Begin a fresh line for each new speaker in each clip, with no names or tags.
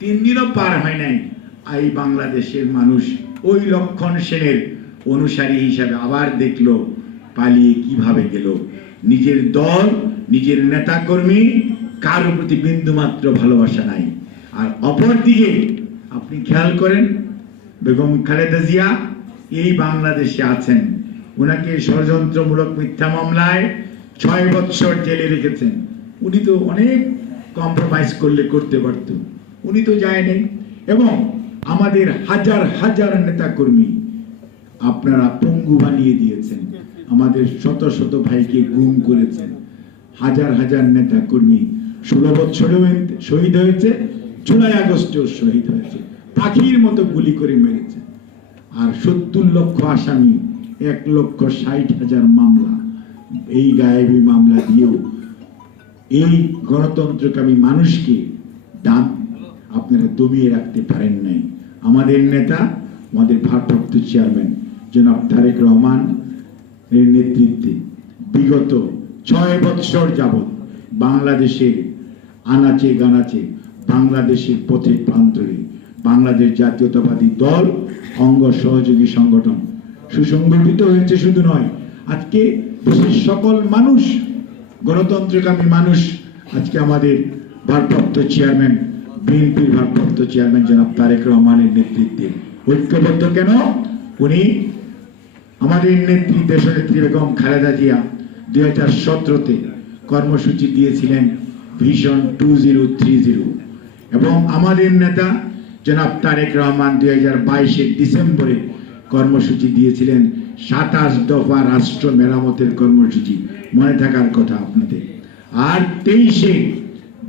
তিন দিনও পার হয় নাই। এই বাংলাদেশের মানুষ ওই লক্ষণ সেনের অনুসারী হিসাবে আবার দেখল, পালিয়ে কীভাবে গেল? নিজের দল, নিজের নেতাকর্মী, কারও প্রতি বিন্দুমাত্র ভালোবাসা নাই। আর অপরদিকে, আপনি খেয়াল করেন, বেগম খালেদা জিয়া এই বাংলাদেশে আছেন। ওনাকে ষড়যন্ত্রমূলক মিথ্যা মামলায় ছয় বৎসর জেলে রেখেছেন। উনি তো অনেক কম্প্রোমাইজ করলে করতে পারত। উনি তো যায়নি এবং আমাদের হাজার হাজার নেতা কর্মী আপনারা পঙ্গু বানিয়ে দিয়েছেন। আমাদের শত শত ভাইকে গুম করেছেন। হাজার হাজার নেতা কর্মী ষোলো বছরেও শহীদ হয়েছে, জুলাই আগস্টেও শহীদ হয়েছে। পাখির মতো গুলি করে মেরেছে। আর সত্তর লক্ষ আসামি, এক লক্ষ ষাট হাজার মামলা। এই গায়েবী মামলা দিয়েও এই গণতন্ত্রকামী মানুষকে দাম আপনারা দমিয়ে রাখতে পারেন নাই। আমাদের নেতা, আমাদের ভারপ্রাপ্ত চেয়ারম্যান, জনাব তারেক রহমান এর নেতৃত্বে বিগত ছয় বৎসর যাবৎ বাংলাদেশের আনাচে গানাচে বাংলাদেশের পথে প্রান্তরে বাংলাদেশ জাতীয়তাবাদী দল, অঙ্গ সহযোগী সংগঠন সুসংগঠিত হয়েছে শুধু নয়, আজকে দেশের সকল মানুষ, গণতন্ত্রকামী মানুষ, আজকে আমাদের ভারপ্রাপ্ত চেয়ারম্যান বিএনপির ভারপ্রাপ্ত চেয়ারম্যান জনাব তারেক রহমানের নেতৃত্বে। ঐক্যবদ্ধ কেন? উনি আমাদের নেত্রী দেশনেত্রী বেগম খালেদা জিয়া দুই হাজার সতেরোতে কর্মসূচি দিয়েছিলেন vision two zero three zero. এবং আমাদের নেতা জনাব তারেক রহমান দুই হাজার বাইশের ডিসেম্বরে কর্মসূচি দিয়েছিলেন। সাতাশ দফা রাষ্ট্র মেরামতের কর্মসূচি। মনে থাকার কথা আপনাদের। আর তেইশে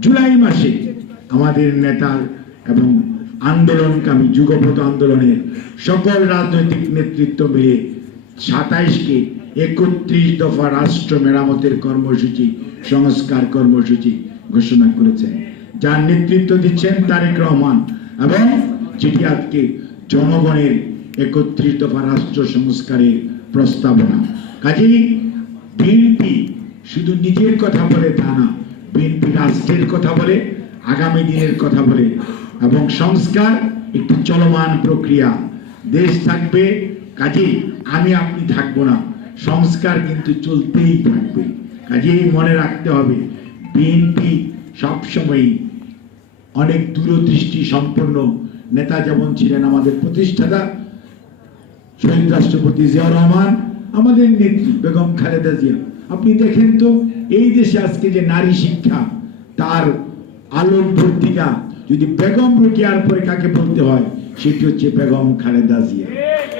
জুলাই মাসে আমাদের নেতা এবং আন্দোলনকামী যুগপথ আন্দোলনের সকল রাজনৈতিক নেতৃত্ব মিলে সাতাইশকে একত্রিশ দফা রাষ্ট্র মেরামতের কর্মসূচি, সংস্কার কর্মসূচি ঘোষণা করেছেন যার নেতৃত্ব দিচ্ছেন তারেক রহমান এবং যেটি আজকে জনগণের একত্রিশ দফা রাষ্ট্র সংস্কারের প্রস্তাবনা। কাজেই বিএনপি শুধু নিজের কথা বলে তা না, বিএনপি রাষ্ট্রের কথা বলে আগামী দিনের কথা বলে, এবং সংস্কার একটি চলমান প্রক্রিয়া। দেশ থাকবে, কাজেই আমি আপনি থাকব না, সংস্কার কিন্তু চলতেই থাকবে। কাজেই মনে রাখতে হবে বিএনপি সবসময়ই অনেক দূরদৃষ্টি সম্পন্ন নেতা যেমন ছিলেন আমাদের প্রতিষ্ঠাতা, শহীদ রাষ্ট্রপতি জিয়াউর রহমান, আমাদের নেত্রী বেগম খালেদা জিয়া। আপনি দেখেন তো, এই দেশে আজকে যে নারী শিক্ষা, তার আলোক ভর্তিকা যদি বেগম রুকিয়ার পরে কাকে বলতে হয়, সেটি হচ্ছে বেগম খালেদা জিয়া।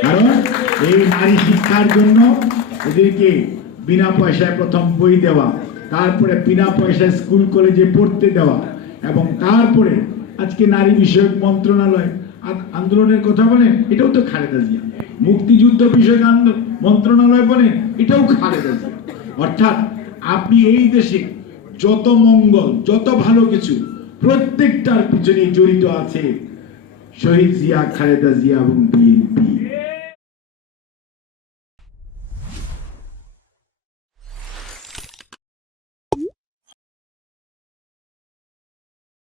কারণ এই নারী শিক্ষার জন্য এদেরকে বিনা পয়সায় প্রথম বই দেওয়া, তারপরে বিনা পয়সায় স্কুল, কলেজে পড়তে দেওয়া, এবং তারপরে আজকে নারী বিষয়ক মন্ত্রণালয় আন্দোলনের কথা বলেন এটাও তো খালেদা জিয়া। মুক্তিযুদ্ধ বিষয়ক মন্ত্রণালয় বলেন এটাও খালেদা জিয়া। অর্থাৎ আপনি এই দেশে যত মঙ্গল, যত ভালো কিছু, প্রত্যেকটার পিছনে জড়িত আছে শহীদ জিয়া, খালেদা জিয়া এবং বিএনপি।